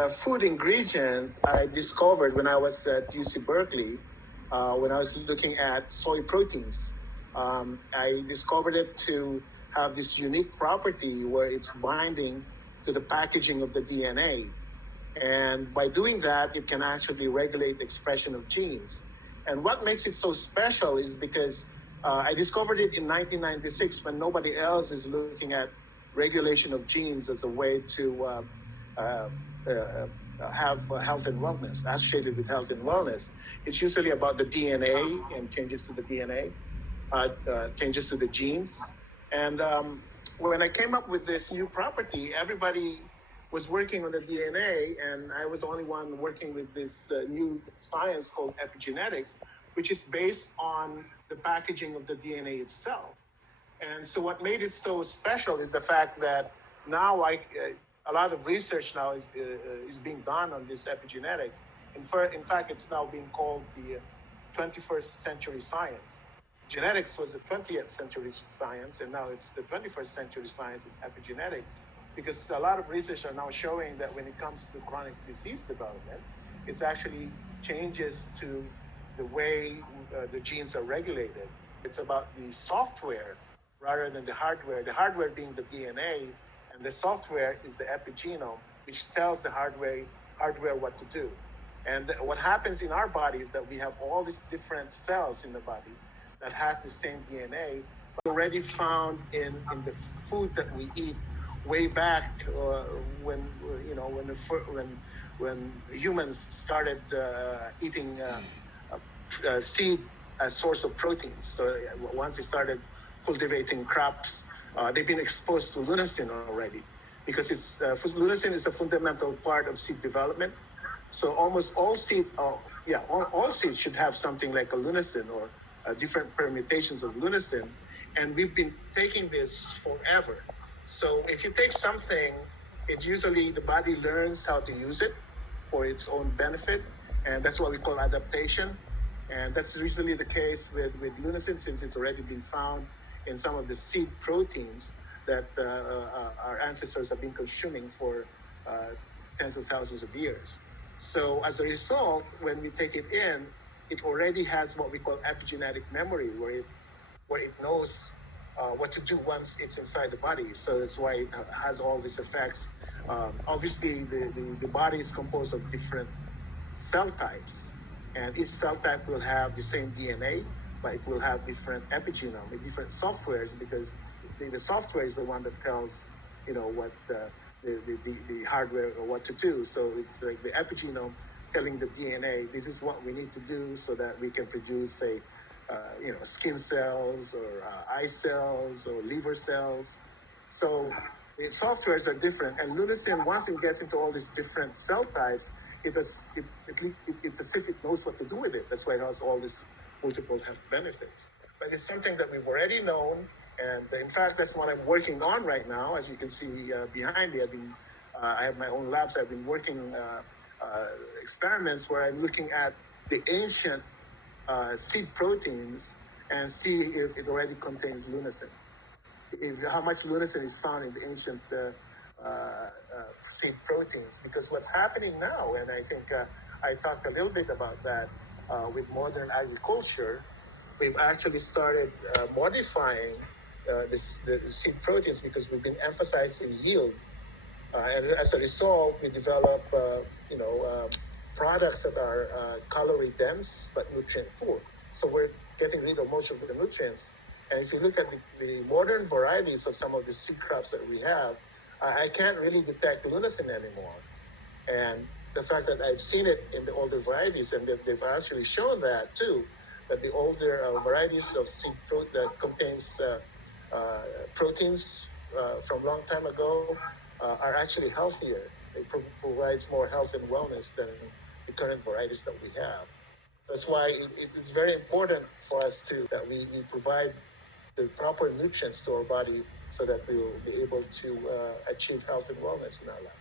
A food ingredient I discovered when I was at UC Berkeley, when I was looking at soy proteins. I discovered it to have this unique property where it's binding to the packaging of the DNA. And by doing that, it can actually regulate the expression of genes. And what makes it so special is because I discovered it in 1996 when nobody else is looking at regulation of genes as a way to have health and wellness, associated with health and wellness. It's usually about the DNA and changes to the DNA, changes to the genes. And when I came up with this new property, everybody was working on the DNA, and I was the only one working with this new science called epigenetics, which is based on the packaging of the DNA itself. And so what made it so special is the fact that now a lot of research now is being done on this epigenetics. In fact, it's now being called the 21st century science. Genetics was the 20th century science, and now it's the 21st century science is epigenetics, because a lot of research are now showing that when it comes to chronic disease development, it's actually changes to the way the genes are regulated. It's about the software rather than the hardware being the DNA, and the software is the epigenome, which tells the hardware what to do. And what happens in our body is that we have all these different cells in the body that has the same DNA, already found in the food that we eat way back when humans started eating seed as source of proteins. So once they started cultivating crops, they've been exposed to lunasin already, because lunasin is a fundamental part of seed development. So almost all all seeds should have something like a lunasin or different permutations of lunasin, and we've been taking this forever. So if you take something, it usually the body learns how to use it for its own benefit, and that's what we call adaptation. And that's usually the case with lunasin, since it's already been found in some of the seed proteins that our ancestors have been consuming for tens of thousands of years. So as a result, when we take it in, it already has what we call epigenetic memory, where it knows what to do once it's inside the body. So that's why it has all these effects. Obviously, the body is composed of different cell types, and each cell type will have the same DNA, but it will have different epigenome, different softwares, because the software is the one that tells, what the hardware or what to do. So it's like the epigenome telling the DNA, this is what we need to do so that we can produce, say, skin cells or eye cells or liver cells. So the softwares are different, and lunasin, once it gets into all these different cell types, it's as if it knows what to do with it. That's why it has all these multiple health benefits. But it's something that we've already known, and in fact, that's what I'm working on right now. As you can see behind me, I have my own labs. I've been working experiments where I'm looking at the ancient seed proteins and see if it already contains lunasin. How much lunasin is found in the ancient seed proteins. Because what's happening now, and I think I talked a little bit about that with modern agriculture, we've actually started modifying the seed proteins because we've been emphasizing yield. And as a result, we develop products that are calorie dense but nutrient poor. So we're getting rid of most of the nutrients. And if you look at the modern varieties of some of the seed crops that we have, I can't really detect lunasin anymore. And the fact that I've seen it in the older varieties, and that they've actually shown that too, that the older varieties of seed that contains proteins from long time ago are actually healthier. It provides more health and wellness than the current varieties that we have. So that's why it is very important for us that we provide the proper nutrients to our body so that we will be able to achieve health and wellness in our life.